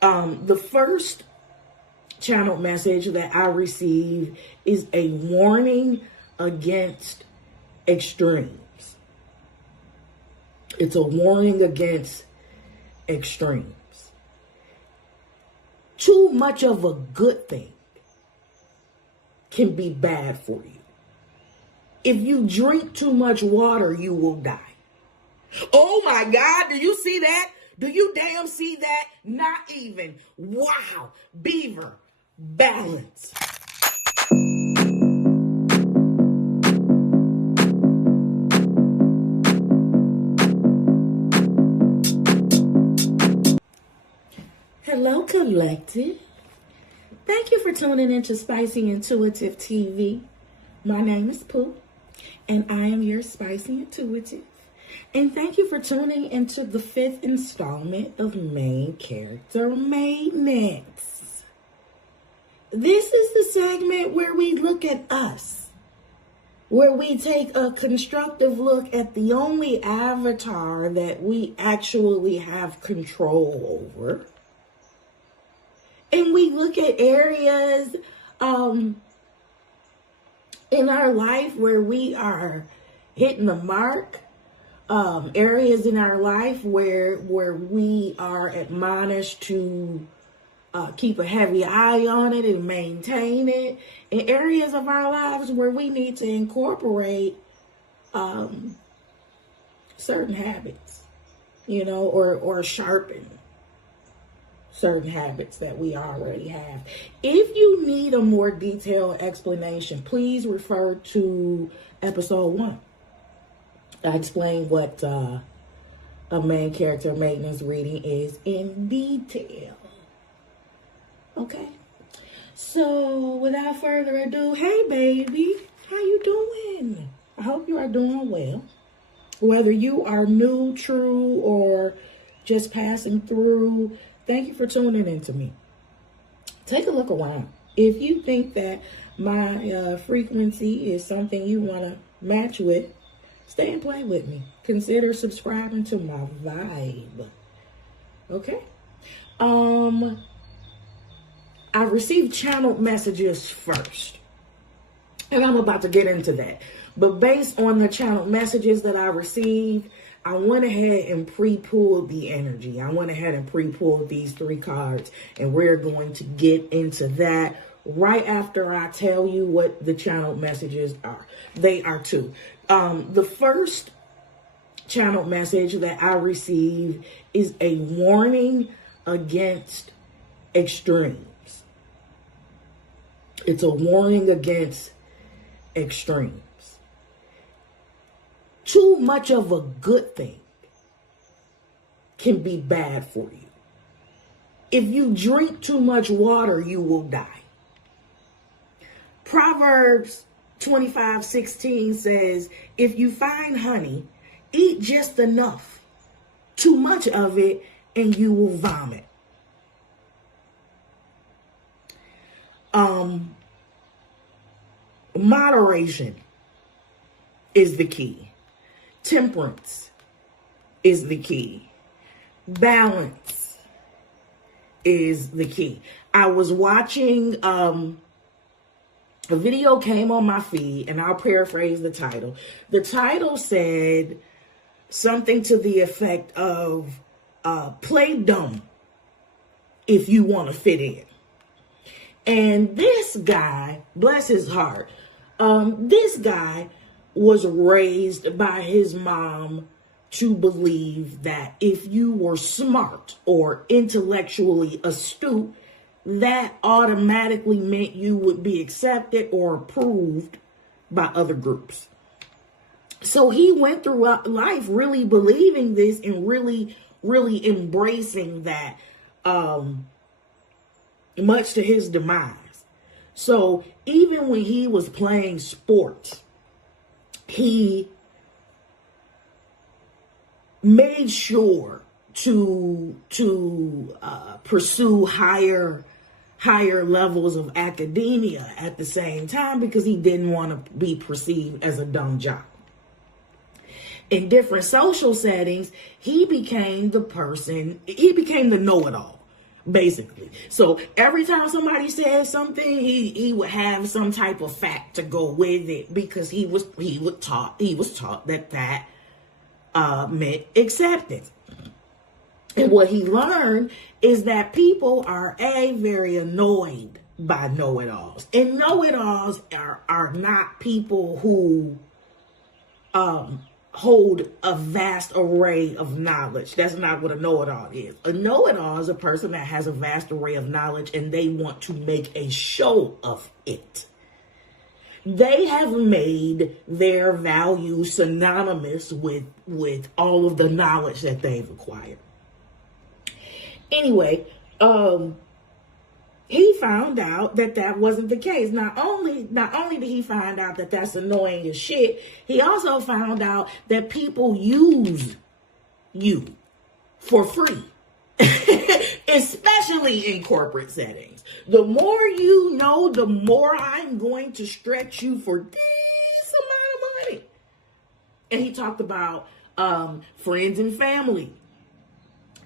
The first channel message that I receive is a warning against extremes. It's a warning against extremes. Too much of a good thing can be bad for you. If you drink too much water, you will die. Oh my God, do you see that? Do you damn see that? Not even. Wow. Beaver. Balance. Hello, collective. Thank you for tuning into Spicy Intuitive TV. My name is Pooh, and I am your Spicy Intuitive. And thank you for tuning into the 5th installment of Main Character Maintenance. This is the segment where we look at us, where we take a constructive look at the only avatar that we actually have control over. And we look at areas in our life where we are hitting the mark, areas in our life where we are admonished to keep a heavy eye on it and maintain it, and areas of our lives where we need to incorporate certain habits, or sharpen certain habits that we already have. If you need a more detailed explanation, please refer to episode 1. I explained what a main character maintenance reading is in detail. Okay. So without further ado, hey baby, how you doing? I hope you are doing well. Whether you are new, true, or just passing through, thank you for tuning in to me. Take a look around. If you think that my frequency is something you want to match with, stay and play with me. Consider subscribing to my vibe. Okay? I received channeled messages first, and I'm about to get into that. But based on the channeled messages that I received, I went ahead and pre-pulled the energy. I went ahead and pre-pulled these 3 cards, and we're going to get into that right after I tell you what the channeled messages are. They are 2. The first channeled message that I received is a warning against extremes. It's a warning against extremes. Too much of a good thing can be bad for you. If you drink too much water, you will die. Proverbs 25:16 says, if you find honey, eat just enough. Too much of it, and you will vomit. Moderation is the key. Temperance is the key. Balance is the key. I was watching a video came on my feed, and I'll paraphrase the title. The title said something to the effect of play dumb if you want to fit in. And this guy, bless his heart, this guy was raised by his mom to believe that if you were smart or intellectually astute, that automatically meant you would be accepted or approved by other groups. So he went through life really believing this and really, really embracing that, much to his demise. So even when he was playing sports, he made sure to pursue higher levels of academia at the same time, because he didn't want to be perceived as a dumb jock. In different social settings, he became the know-it-all. basically. So every time somebody says something, he would have some type of fact to go with it, because he was taught that meant acceptance. And what he learned is that people are very annoyed by know-it-alls. And know-it-alls are not people who hold a vast array of knowledge. That's not what a know-it-all is. A know-it-all is a person that has a vast array of knowledge and they want to make a show of it. They have made their values synonymous with all of the knowledge that they've acquired. Anyway, he found out that wasn't the case. Not only did he find out that that's annoying as shit, he also found out that people use you for free, especially in corporate settings. The more you know, the more I'm going to stretch you for this amount of money. And he talked about friends and family.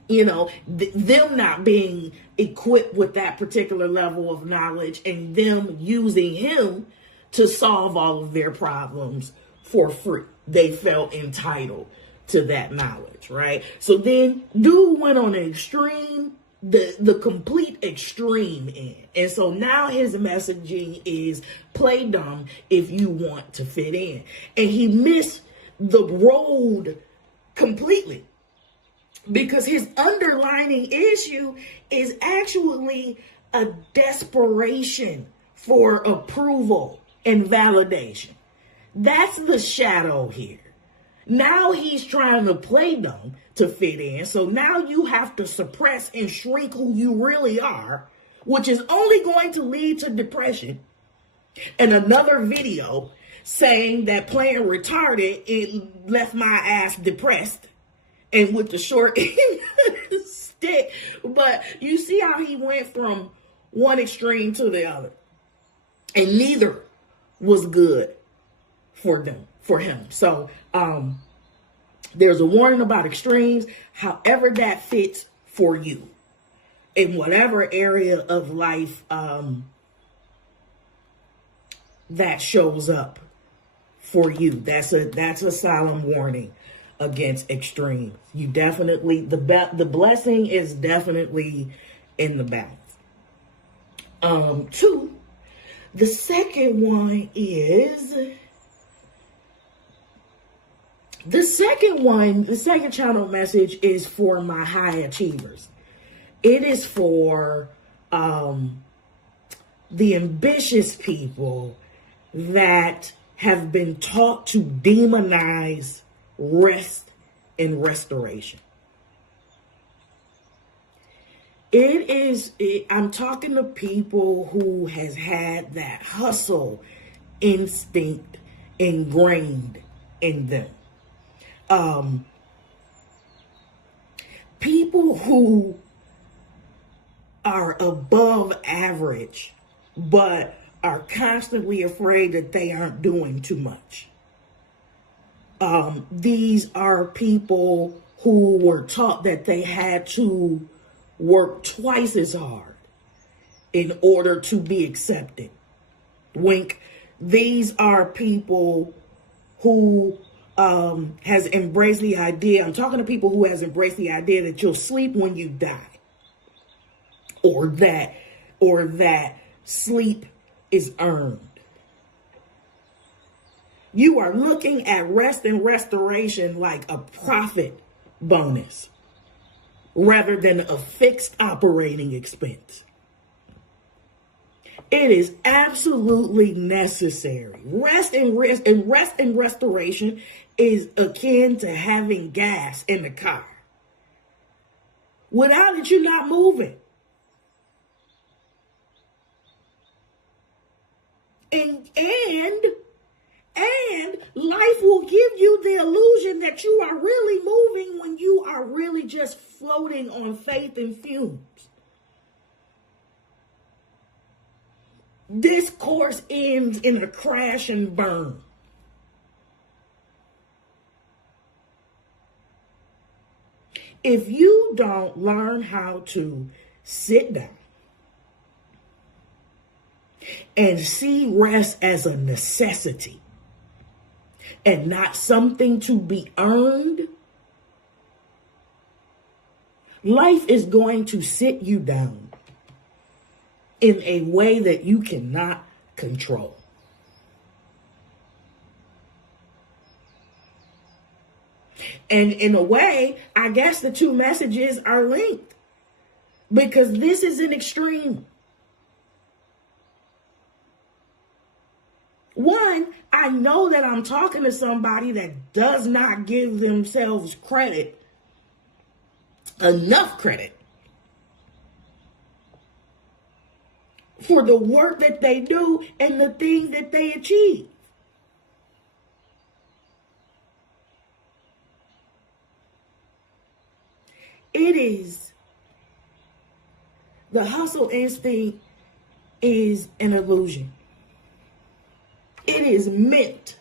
You know, them not being equipped with that particular level of knowledge and them using him to solve all of their problems for free. They felt entitled to that knowledge, right? So then dude went on an extreme, the complete extreme end. And so now his messaging is play dumb if you want to fit in. And he missed the road completely, because his underlying issue is actually a desperation for approval and validation. That's the shadow here. Now he's trying to play dumb to fit in. So now you have to suppress and shrink who you really are, which is only going to lead to depression. And another video saying that playing retarded, it left my ass depressed. And with the short stick. But you see how he went from one extreme to the other. And neither was good for him. So there's a warning about extremes, however that fits for you. In whatever area of life that shows up for you. That's a solemn warning against extremes. You definitely, the blessing is definitely in the balance. Two, the second one is, the second channel message is for my high achievers. It is for the ambitious people that have been taught to demonize rest and restoration. I'm talking to people who has had that hustle instinct ingrained in them. People who are above average, but are constantly afraid that they aren't doing too much. These are people who were taught that they had to work twice as hard in order to be accepted. Wink. These are people who has embraced the idea. I'm talking to people who has embraced the idea that you'll sleep when you die, or that sleep is earned. You are looking at rest and restoration like a profit bonus rather than a fixed operating expense. It is absolutely necessary. Rest and restoration is akin to having gas in the car. Without it, you're not moving. And life will give you the illusion that you are really moving when you are really just floating on faith and fumes. This course ends in a crash and burn. If you don't learn how to sit down and see rest as a necessity and not something to be earned, life is going to sit you down in a way that you cannot control. And in a way, I guess the two messages are linked because this is an extreme. One, I know that I'm talking to somebody that does not give themselves credit, enough credit, for the work that they do and the things that they achieve. It is, the hustle instinct is an illusion. It is meant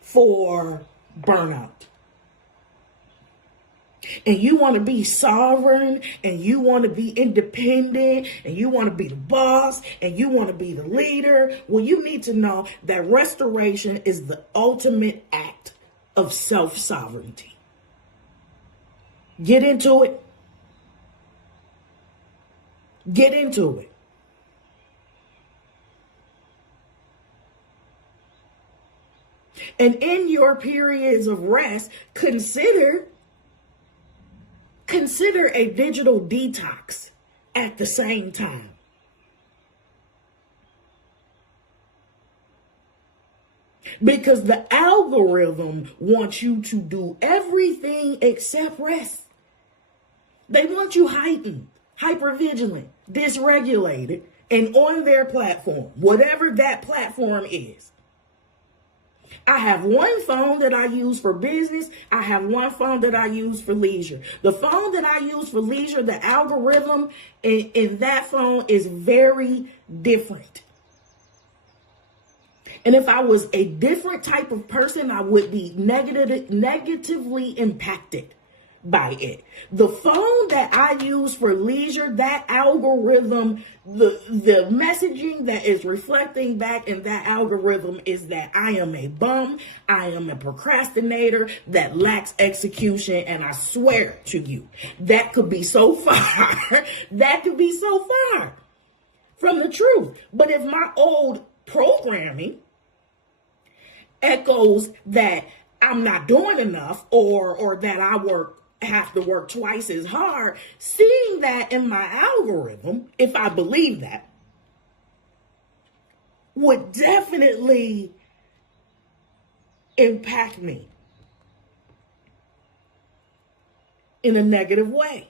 for burnout. And you want to be sovereign, and you want to be independent, and you want to be the boss, and you want to be the leader. Well, you need to know that restoration is the ultimate act of self-sovereignty. Get into it. Get into it. And in your periods of rest, consider a digital detox at the same time. Because the algorithm wants you to do everything except rest. They want you heightened, hypervigilant, dysregulated, and on their platform, whatever that platform is. I have one phone that I use for business. I have one phone that I use for leisure. The phone that I use for leisure, the algorithm in that phone is very different. And if I was a different type of person, I would be negatively impacted by it. The phone that I use for leisure, that algorithm, the messaging that is reflecting back in that algorithm is that I am a bum, I am a procrastinator that lacks execution, and I swear to you, that could be so far, that could be so far from the truth. But if my old programming echoes that I'm not doing enough or that I have to work twice as hard, seeing that in my algorithm, if I believe that, would definitely impact me in a negative way.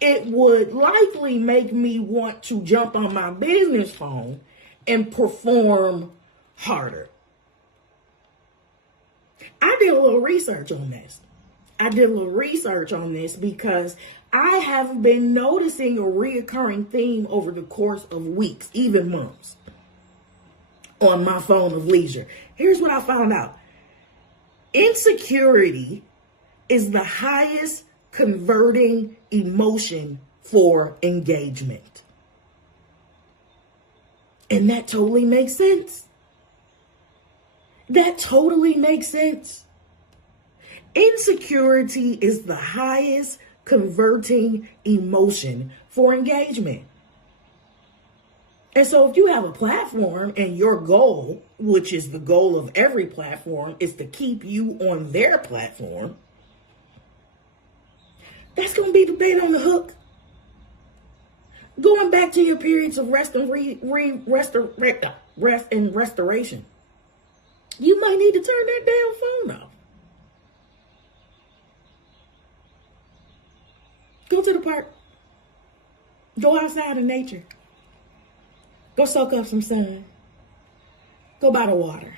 It would likely make me want to jump on my business phone and perform harder. I did a little research on this. Because I have been noticing a reoccurring theme over the course of weeks, even months, on my phone of leisure. Here's what I found out. Insecurity is the highest converting emotion for engagement. And that totally makes sense. That totally makes sense. Insecurity is the highest converting emotion for engagement. And so if you have a platform and your goal, which is the goal of every platform, is to keep you on their platform, that's going to be the bait on the hook. Going back to your periods of rest and restoration, you might need to turn that damn phone off. Go to the park. Go outside in nature. Go soak up some sun. Go by the water.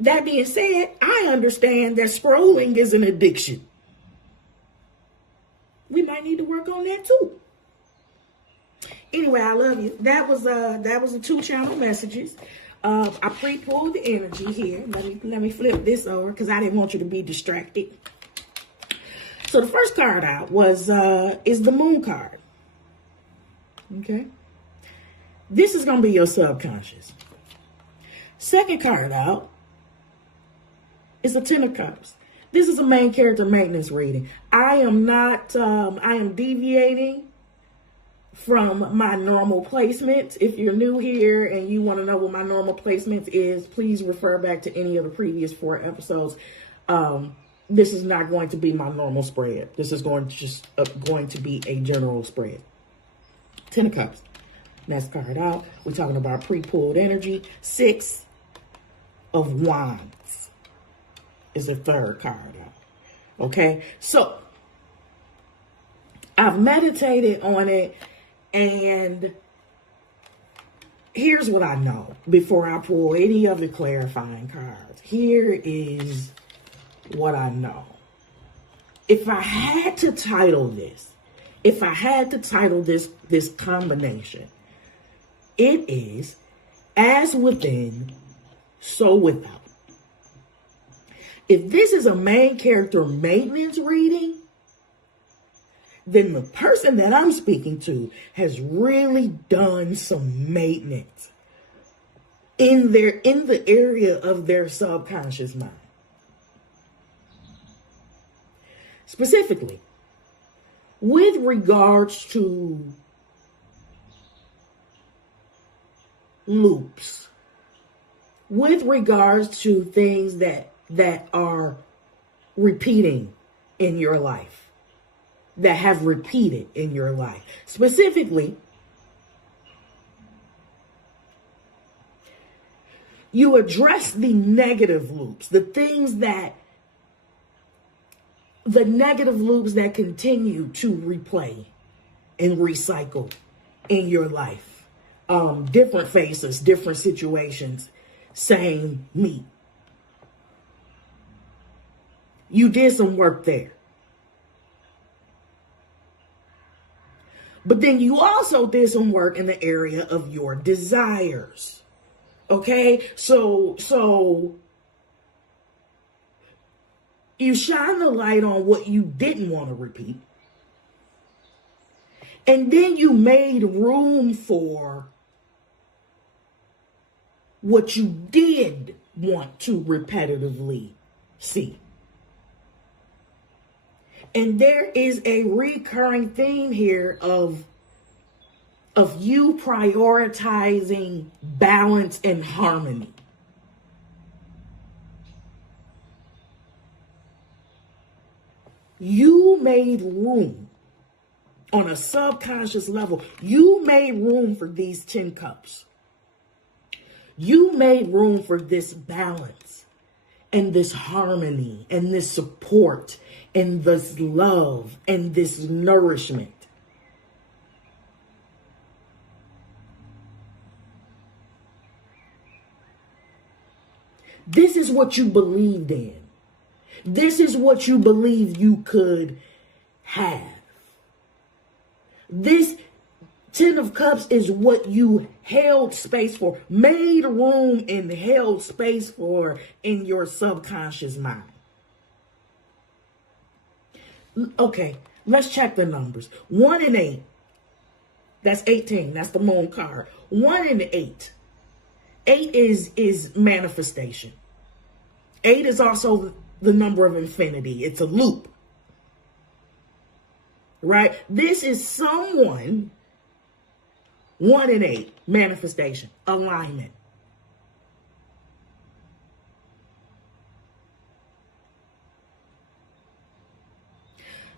That being said, I understand that scrolling is an addiction. We might need to work on that too. Anyway, I love you. That was the 2-channel messages. I pre-pulled the energy here. Let me flip this over because I didn't want you to be distracted. So the first card out is the Moon card. Okay. This is going to be your subconscious. Second card out is the Ten of Cups. This is a main character maintenance reading. I am deviating from my normal placements. If you're new here and you want to know what my normal placements is, please refer back to any of the previous 4 episodes. This is not going to be my normal spread. This is going to be a general spread. Ten of Cups. Next card out. We're talking about pre-pulled energy. 6 of Wands is the third card out. Okay. So I've meditated on it, and here's what I know before I pull any other clarifying cards. Here is what I know. If I had to title this combination, it is as within, so without. If this is a main character maintenance reading, then the person that I'm speaking to has really done some maintenance in the area of their subconscious mind. Specifically, with regards to loops, with regards to things that are repeating in your life, that have repeated in your life. Specifically, you address the negative loops, the negative loops that continue to replay and recycle in your life. Different faces, different situations, same me. You did some work there. But then you also did some work in the area of your desires. Okay? So you shine the light on what you didn't want to repeat. And then you made room for what you did want to repetitively see. And there is a recurring theme here of you prioritizing balance and harmony. You made room on a subconscious level. You made room for these 10 cups. You made room for this balance and this harmony and this support and this love and this nourishment. This is what you believed in. This is what you believe you could have. This 10 of Cups is what you held space for, made room and held space for in your subconscious mind. Okay, let's check the numbers. 1 and 8. That's 18. That's the Moon card. 1 and 8. 8 is manifestation. 8 is also the number of infinity. It's a loop. Right? This is someone, 1 and 8, manifestation, alignment.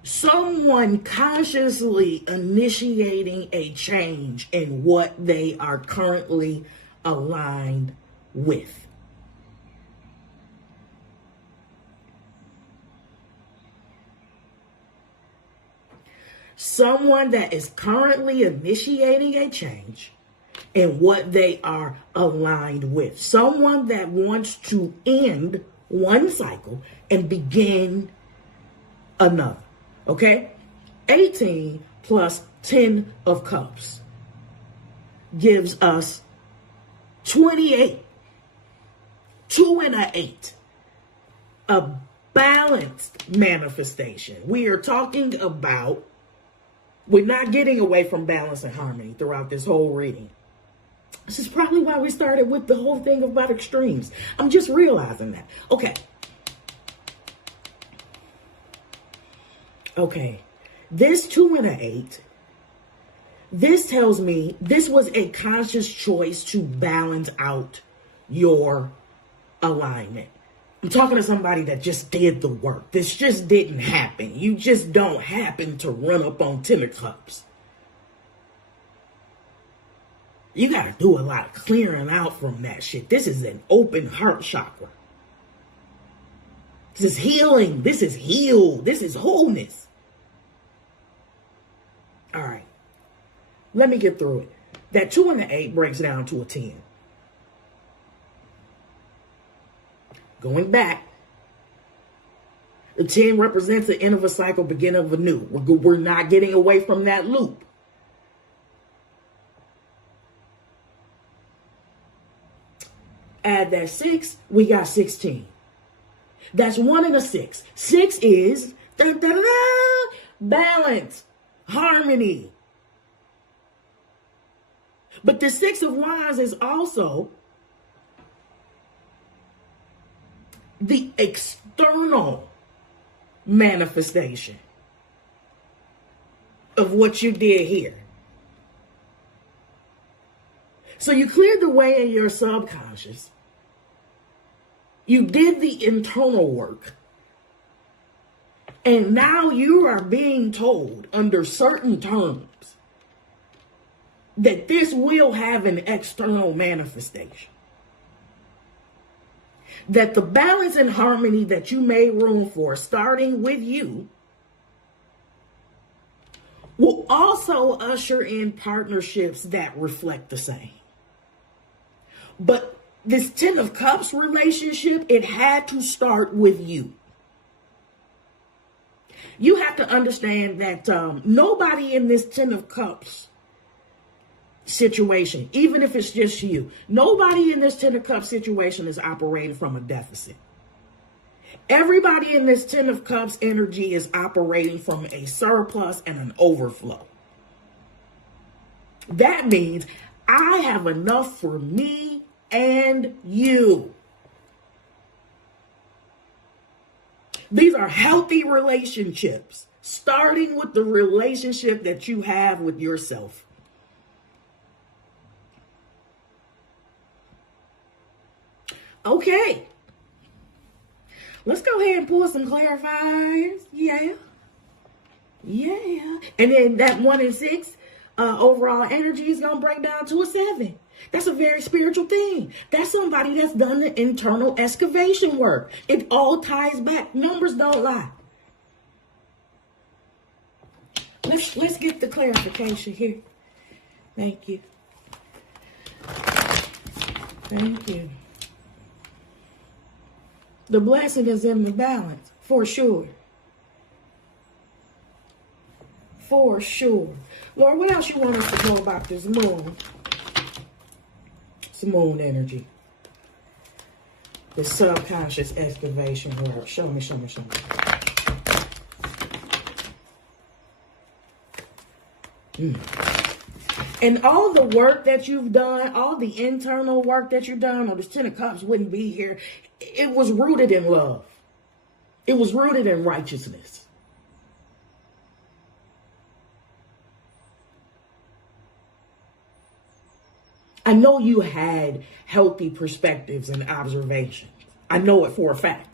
Someone consciously initiating a change in what they are currently aligned with. Someone that is currently initiating a change in what they are aligned with. Someone that wants to end one cycle and begin another. Okay? 18 plus 10 of Cups gives us 28. 2 and an 8. A balanced manifestation. We are talking about, we're not getting away from balance and harmony throughout this whole reading. This is probably why we started with the whole thing about extremes. I'm just realizing that. Okay. This 2 and an 8, this tells me this was a conscious choice to balance out your alignment. I'm talking to somebody that just did the work. This just didn't happen. You just don't happen to run up on 10 of Cups. You got to do a lot of clearing out from that shit. This is an open heart chakra. This is healing. This is healed. This is wholeness. All right. Let me get through it. That 2 and the 8 breaks down to a 10. Going back, the 10 represents the end of a cycle, beginning of a new. We're not getting away from that loop. Add that 6, we got 16. That's 1 and a 6. 6 is balance, harmony. But the 6 of Wands is also the external manifestation of what you did here. So you cleared the way in your subconscious. You did the internal work. And now you are being told under certain terms that this will have an external manifestation. That the balance and harmony that you made room for, starting with you, will also usher in partnerships that reflect the same. But this 10 of Cups relationship, it had to start with you. You have to understand that nobody in this 10 of Cups situation, even if it's just you, nobody in this 10 of Cups situation is operating from a deficit. Everybody in this 10 of Cups energy is operating from a surplus and an overflow. That means I have enough for me and you. These are healthy relationships, starting with the relationship that you have with yourself. Okay. Let's go ahead and pull some clarifiers. Yeah. And then that 1 and 6 overall energy is going to break down to a 7. That's a very spiritual thing. That's somebody that's done the internal excavation work. It all ties back. Numbers don't lie. Let's get the clarification here. Thank you. Thank you. The blessing is in the balance, for sure. For sure. Lord, what else you want us to know about this moon? It's moon energy. The subconscious excavation work. Show me. And all the work that you've done, all the internal work that you've done, or this 10 of Cups wouldn't be here. It was rooted in love. It was rooted in righteousness. I know you had healthy perspectives and observations. I know it for a fact.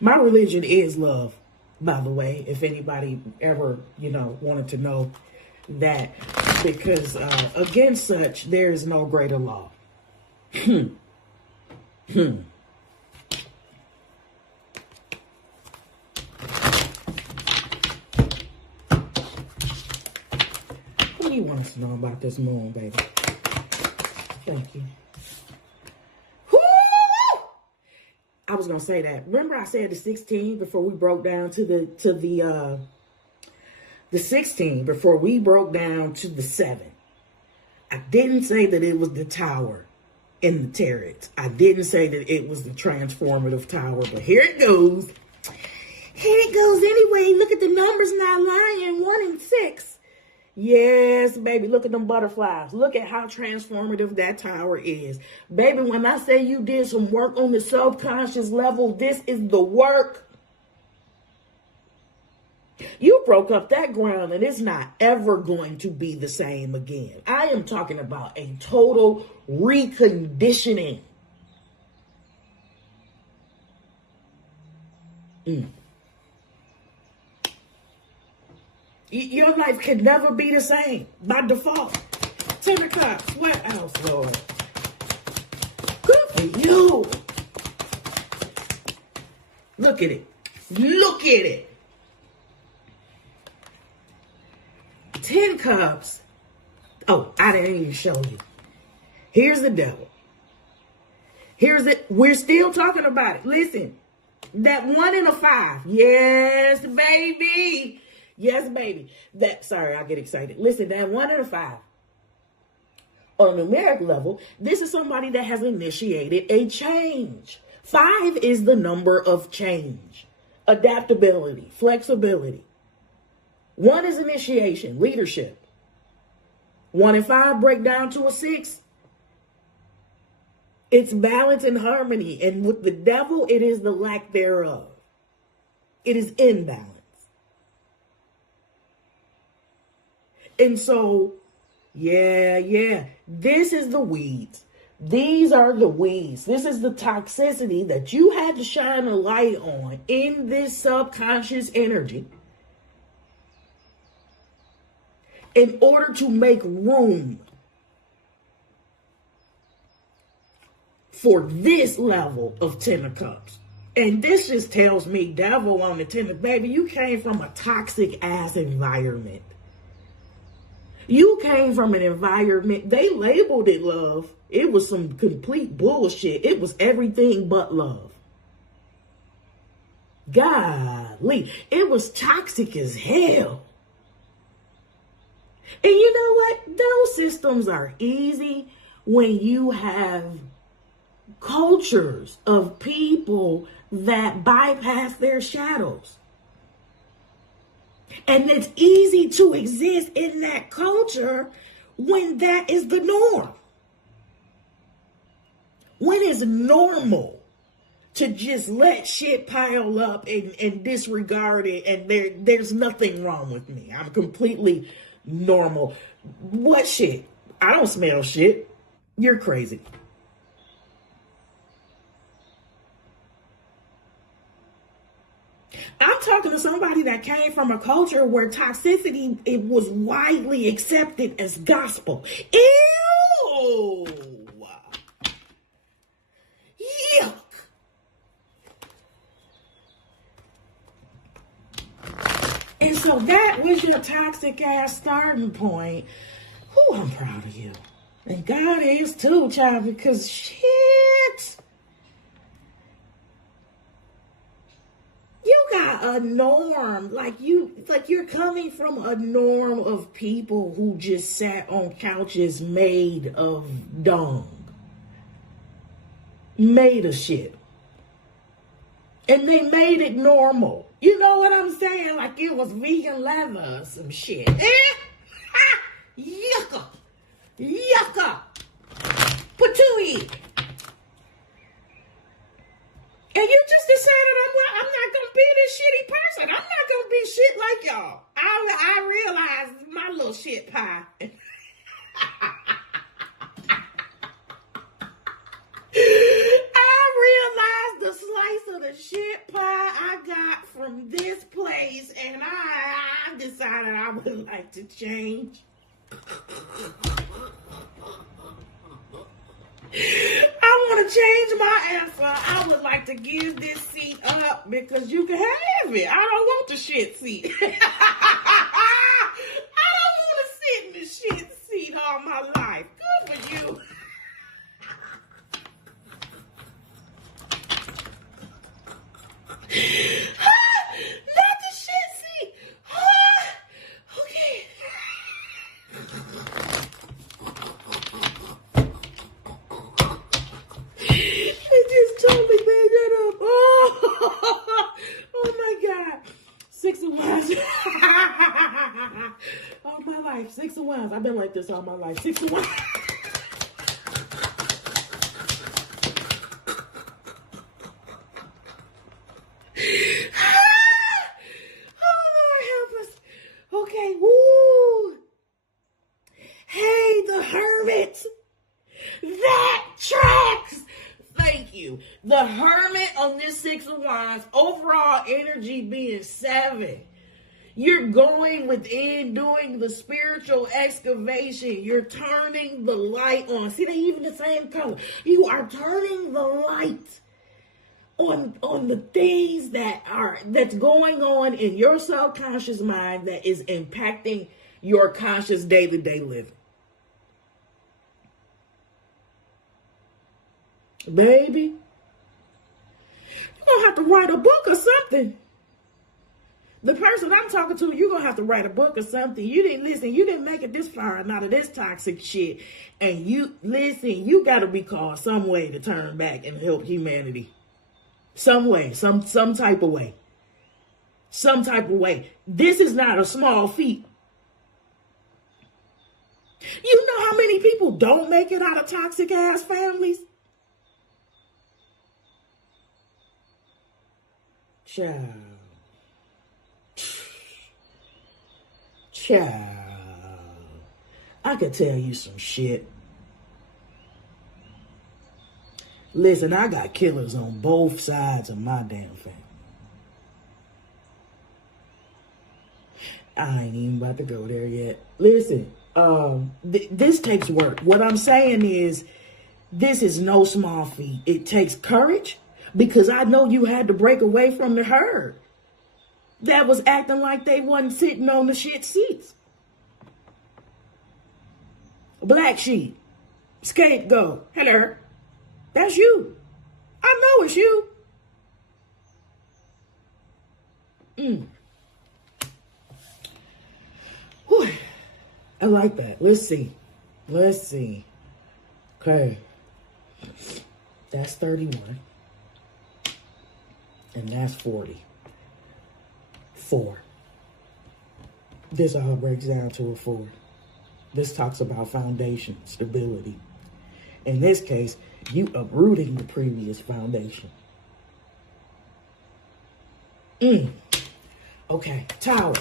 My religion is love, by the way, if anybody ever, wanted to know that, because against such, there is no greater law. What do you want us to know about this moon, baby? Thank you. I was going to say that. Remember I said the 16 before we broke down to the 16 before we broke down to the 7. I didn't say that it was the tower in the tarot. I didn't say that it was the transformative tower, but here it goes. Here it goes anyway. Look at the numbers not lying. 1 and 6. Yes, baby. Look at them butterflies. Look at how transformative that tower is. Baby, when I say you did some work on the subconscious level, this is the work. You broke up that ground and it's not ever going to be the same again. I am talking about a total reconditioning. Your life can never be the same by default. 10 of Cups. What else, Lord? Good for you. Look at it. Look at it. 10 Cups. Oh, I didn't even show you. Here's the devil. Here's it. We're still talking about it. Listen, that 1 and a 5. Yes, baby. Yes, baby. Sorry, I get excited. Listen, that 1 and a 5. On a numeric level, this is somebody that has initiated a change. 5 is the number of change, adaptability, flexibility. 1 is initiation, leadership. 1 and 5 break down to a 6. It's balance and harmony. And with the devil, it is the lack thereof. It is imbalance. And so, yeah. This is the weeds. These are the weeds. This is the toxicity that you had to shine a light on in this subconscious energy in order to make room for this level of 10 of Cups. And this just tells me, devil on the 10 of, baby, you came from a toxic ass environment. You came from an environment, they labeled it love. It was some complete bullshit. It was everything but love. Golly, it was toxic as hell. And you know what? Those systems are easy when you have cultures of people that bypass their shadows. And it's easy to exist in that culture when that is the norm. When it's normal to just let shit pile up and disregard it, and there's nothing wrong with me. I'm completely normal. What shit? I don't smell shit. You're crazy. I'm talking to somebody that came from a culture where toxicity, it was widely accepted as gospel. Ew! Yuck! And so that was your toxic ass starting point. Whew, I'm proud of you. And God is too, child, because shit. You got a norm, like you're coming from a norm of people who just sat on couches made of dung, made of shit, and they made it normal. You know what I'm saying? Like it was vegan leather or some shit. Yucca, yucca, patooey. And you just decided I'm not going to be this shitty person. I'm not going to be shit like y'all. I realized my little shit pie. I realized the slice of the shit pie I got from this place, and I decided I would like to change. I want to change my answer. I would like to give this seat up because you can have it. I don't want the shit seat. I don't want to sit in the shit seat all my life. Good for you. Not the shit seat. Okay. life. 6 of Wands. I've been like this all my life. 6 of Wands. Oh, Lord, help us. Okay. Woo. Hey, the Hermit. That tracks. Thank you. The Hermit on this 6 of Wands, overall energy being 7. You're going within, doing the spiritual excavation. You're turning the light on. See, they even the same color. You are turning the light on the things that's going on in your subconscious mind that is impacting your conscious day-to-day living. Baby, you're going to have to write a book or something. The person I'm talking to, you're going to have to write a book or something. You didn't listen. You didn't make it this far and out of this toxic shit. And you you got to be called some way to turn back and help humanity. Some way, some type of way. Some type of way. This is not a small feat. You know how many people don't make it out of toxic ass families? Child, I could tell you some shit. Listen, I got killers on both sides of my damn family. I ain't even about to go there yet. Listen, this takes work. What I'm saying is, this is no small feat. It takes courage. Because I know you had to break away from the herd that was acting like they wasn't sitting on the shit seats. Black sheep, scapegoat. Hello, that's you. I know it's you. Whew. I like that. Let's see. Okay, that's 31. And that's 40. 4. This all breaks down to a 4. This talks about foundation, stability. In this case, you uprooting the previous foundation. Okay, Tower.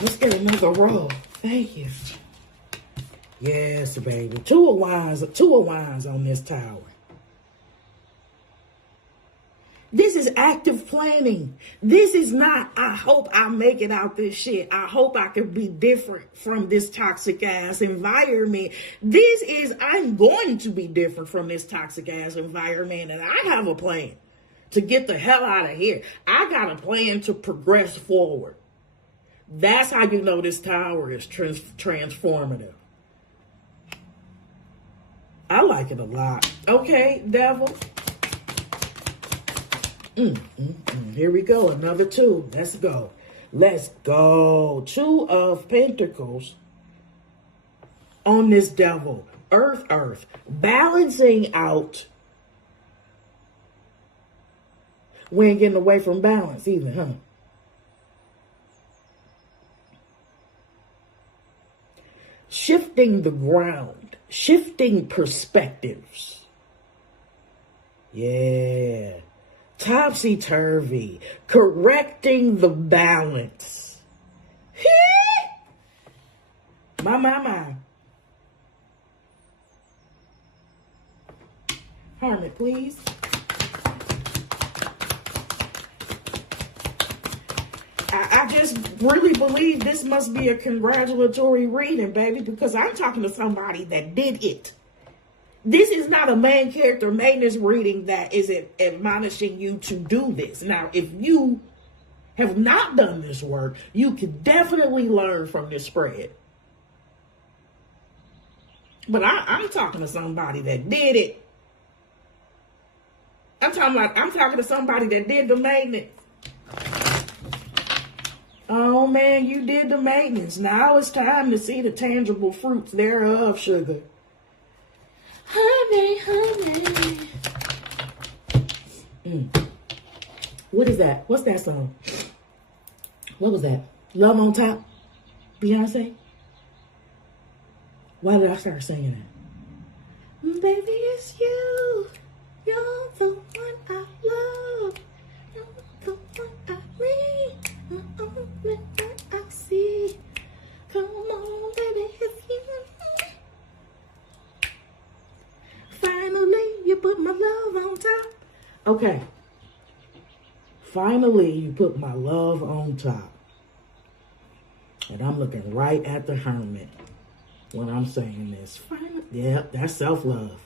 Let's get another roll. Thank you. Yes, baby. 2 of Wands on this Tower. This is active planning. This is not, I hope I make it out this shit. I hope I can be different from this toxic ass environment. This is, I'm going to be different from this toxic ass environment. And I have a plan to get the hell out of here. I got a plan to progress forward. That's how you know this Tower is transformative. I like it a lot. Okay, devil. Here we go. Another 2. Let's go. 2 of Pentacles on this devil. Earth. Balancing out. We ain't getting away from balance either, huh? Shifting the ground. Shifting perspectives. Yeah. Topsy-turvy, correcting the balance. My. Hermit, please. I just really believe this must be a congratulatory reading, baby, because I'm talking to somebody that did it. This is not a main character maintenance reading that is admonishing you to do this. Now, if you have not done this work, you can definitely learn from this spread. But I'm talking to somebody that did it. I'm talking to somebody that did the maintenance. Oh man, you did the maintenance. Now it's time to see the tangible fruits thereof, sugar. Honey. What is that? What's that song? What was that? Love on Top? Beyonce? Why did I start singing it? Baby, it's you. You're the one I love. You're the one I need. The only one I see. Come on, baby, it's you. Finally, you put my love on top. Okay. Finally, you put my love on top. And I'm looking right at the hermit when I'm saying this. Finally, yeah, that's self-love.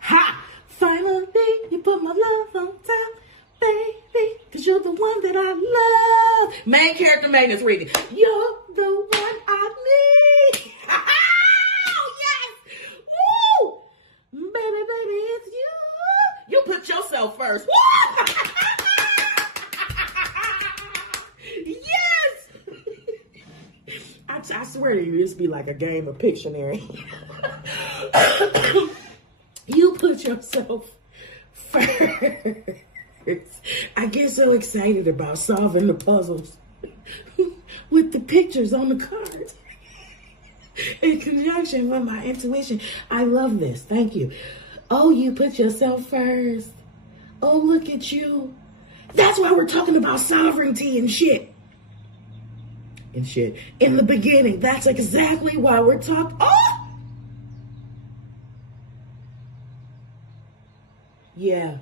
Ha! Finally, you put my love on top, baby, because you're the one that I love. Main character maintenance reading. You're the one I need. Yes! Woo! Baby, baby, it's you. You put yourself first. Woo! Yes! I swear to you, this be like a game of Pictionary. You put yourself first. I get so excited about solving the puzzles with the pictures on the cards in conjunction with my intuition. I love this. Thank you. Oh, you put yourself first. Oh, look at you. That's why we're talking about sovereignty and shit. In the beginning, that's exactly why we're talking. Oh! Yeah.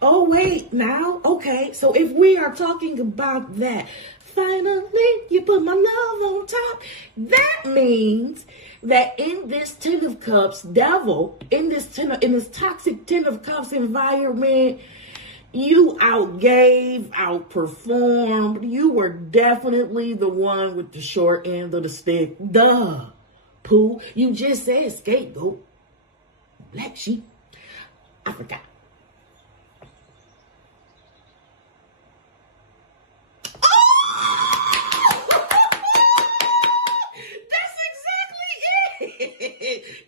Oh, wait, now? Okay, so if we are talking about that, finally, you put my love on top, that means that in this Ten of Cups, devil, in this toxic Ten of Cups environment, you outgave, outperformed. You were definitely the one with the short end of the stick. Duh. Pooh, you just said scapegoat. Black sheep. I forgot.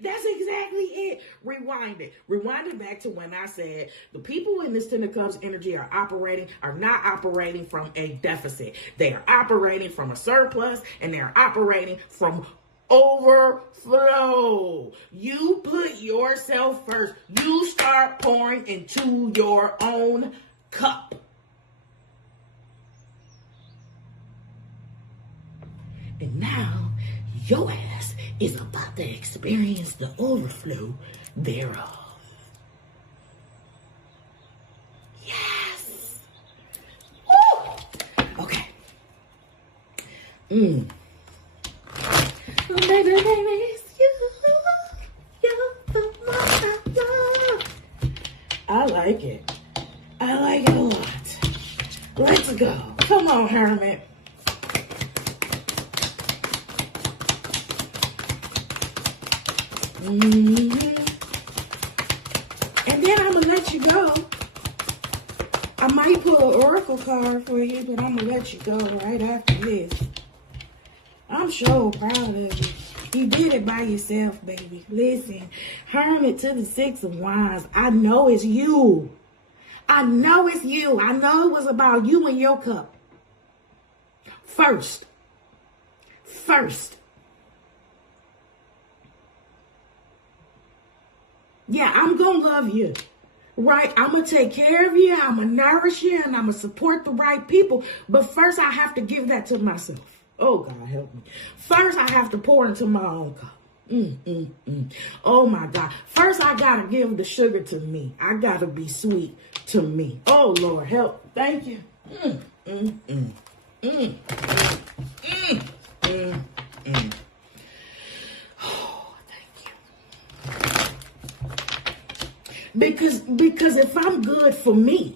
That's exactly it. Rewind it. Rewind it back to when I said the people in this Ten of Cups energy are not operating from a deficit. They are operating from a surplus, and they are operating from overflow. You put yourself first. You start pouring into your own cup. And now your ass is about to experience the overflow thereof. Yes. Woo! Okay. Oh, baby, it's you. You're the one I love. I like it. I like it a lot. Let's go. Come on, hermit. And then I'm gonna let you go. I might pull an oracle card for you, but I'm gonna let you go right after this. I'm so proud of you. You did it by yourself, baby. Listen, hermit to the Six of Wands. I know it's you. I know it's you. I know it was about you and your cup. First. Yeah, I'm going to love you, right? I'm going to take care of you. I'm going to nourish you, and I'm going to support the right people. But first, I have to give that to myself. Oh, God, help me. First, I have to pour into my own cup. Oh, my God. First, I got to give the sugar to me. I got to be sweet to me. Oh, Lord, help. Thank you. Because if I'm good for me,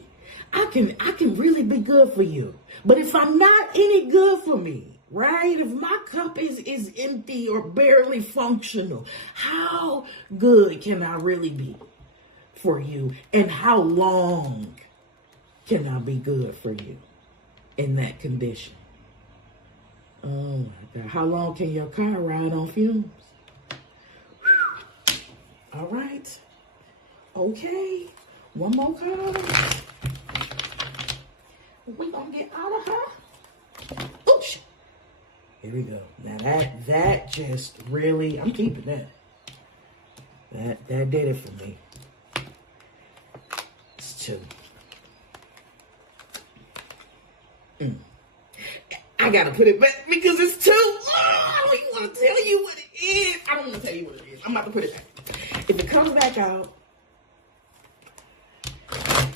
I can really be good for you. But if I'm not any good for me, right? If my cup is empty or barely functional, how good can I really be for you? And how long can I be good for you in that condition? Oh my God. How long can your car ride on fumes? Whew. All right. Okay. One more card. We're going to get out of her. Here we go. Now that just really, I'm keeping that. That did it for me. It's 2. I gotta put it back because it's 2. Oh, I don't even want to tell you what it is. I don't want to tell you what it is. I'm about to put it back. If it comes back out,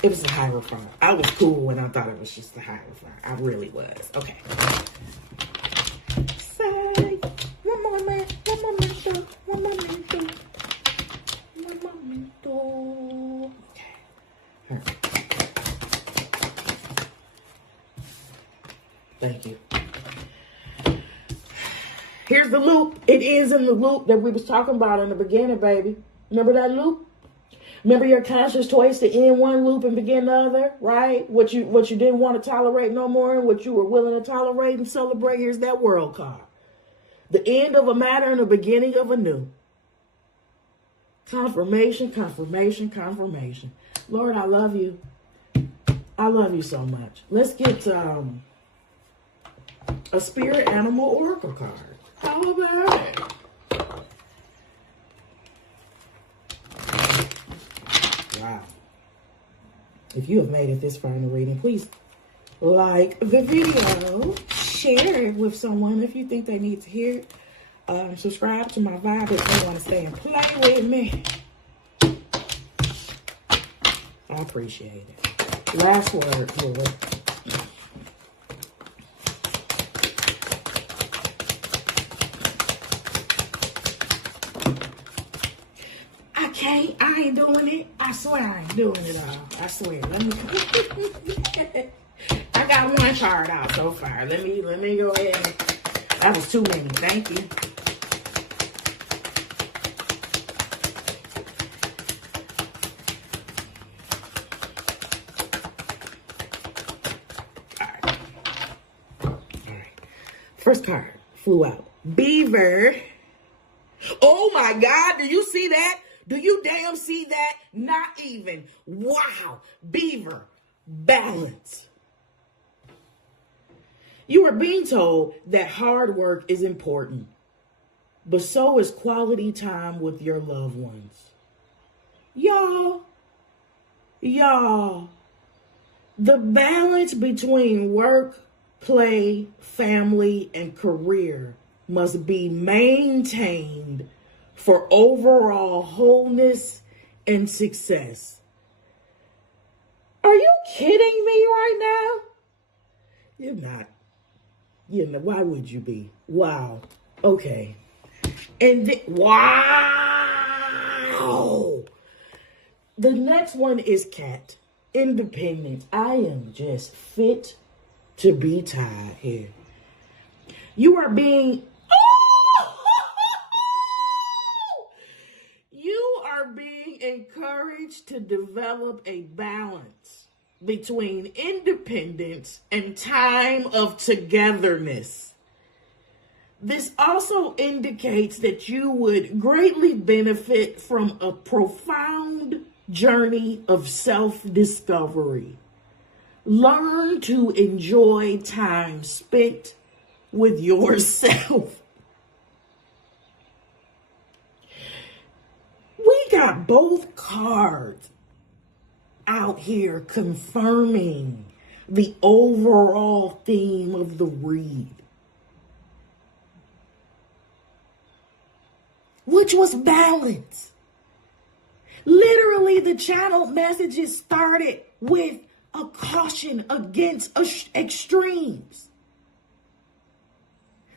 it was a Hierophant. I was cool when I thought it was just a Hierophant. I really was. Okay. Say one more minute, one more minute, one more minute, one more minute. Okay. All right. Thank you. Here's the loop. It is in the loop that we was talking about in the beginning, baby. Remember that loop? Remember your conscious choice to end one loop and begin the other, right? What you didn't want to tolerate no more and what you were willing to tolerate and celebrate. Here's that world card. The end of a matter and the beginning of a new. Confirmation, confirmation, confirmation. Lord, I love you. I love you so much. Let's get a spirit animal oracle card. How about it? Wow. If you have made it this far in the reading, please like the video, share it with someone if you think they need to hear it. Subscribe to my vibe if they want to stay and play with me. I appreciate it. Last word, Lord. I ain't doing it. I swear I ain't doing it all. I swear. Let me. I got one card out so far. Let me go ahead. That was too many. Thank you. All right. First card flew out. Beaver. Oh my God! Do you see that? Do you damn see that? Not even. Wow. Beaver. Balance. You are being told that hard work is important, but so is quality time with your loved ones. Y'all, the balance between work, play, family, and career must be maintained for overall wholeness and success. Are you kidding me right now? You're not. Why would you be? Wow. Okay. And wow. The next one is cat. Independence. I am just fit to be tied here. You are being encouraged to develop a balance between independence and time of togetherness. This also indicates that you would greatly benefit from a profound journey of self-discovery. Learn to enjoy time spent with yourself. We got both cards out here confirming the overall theme of the read, which was balance. Literally, the channel messages started with a caution against extremes,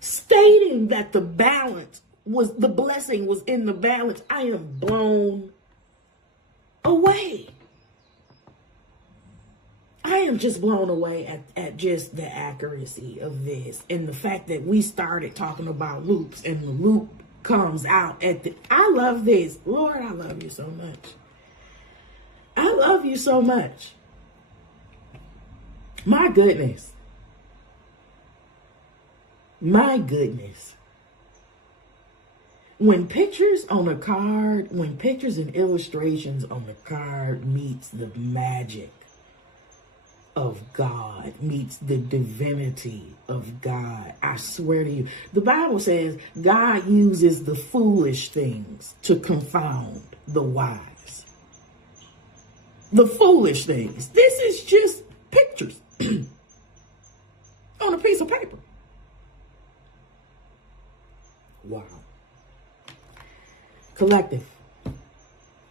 stating that the blessing was in the balance. I am blown away. I am just blown away at just the accuracy of this and the fact that we started talking about loops and the loop comes out at the, I love this. Lord, I love you so much. I love you so much. My goodness. My goodness. When pictures on a card, when pictures and illustrations on the card meets the magic of God meets the divinity of God. I swear to you. The Bible says God uses the foolish things to confound the wise. The foolish things. This is just pictures on a piece of paper. Wow. Collective.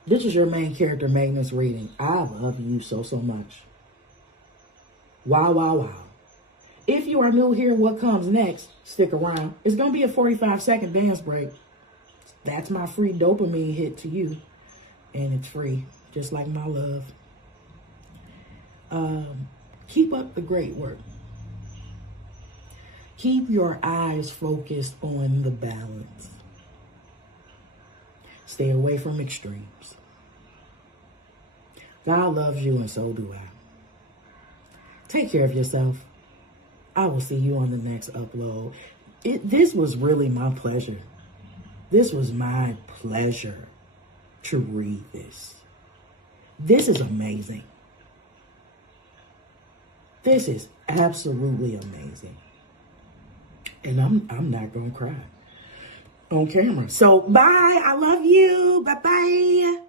This is your main character maintenance reading. I love you so, so much. Wow, wow, wow. If you are new here, what comes next, stick around. It's going to be a 45-second dance break. That's my free dopamine hit to you. And it's free, just like my love. Keep up the great work. Keep your eyes focused on the balance. Stay away from extremes. God loves you and so do I. Take care of yourself. I will see you on the next upload. This was really my pleasure. This was my pleasure to read this. This is amazing. This is absolutely amazing. And I'm not going to cry on camera. So bye. I love you. Bye-bye.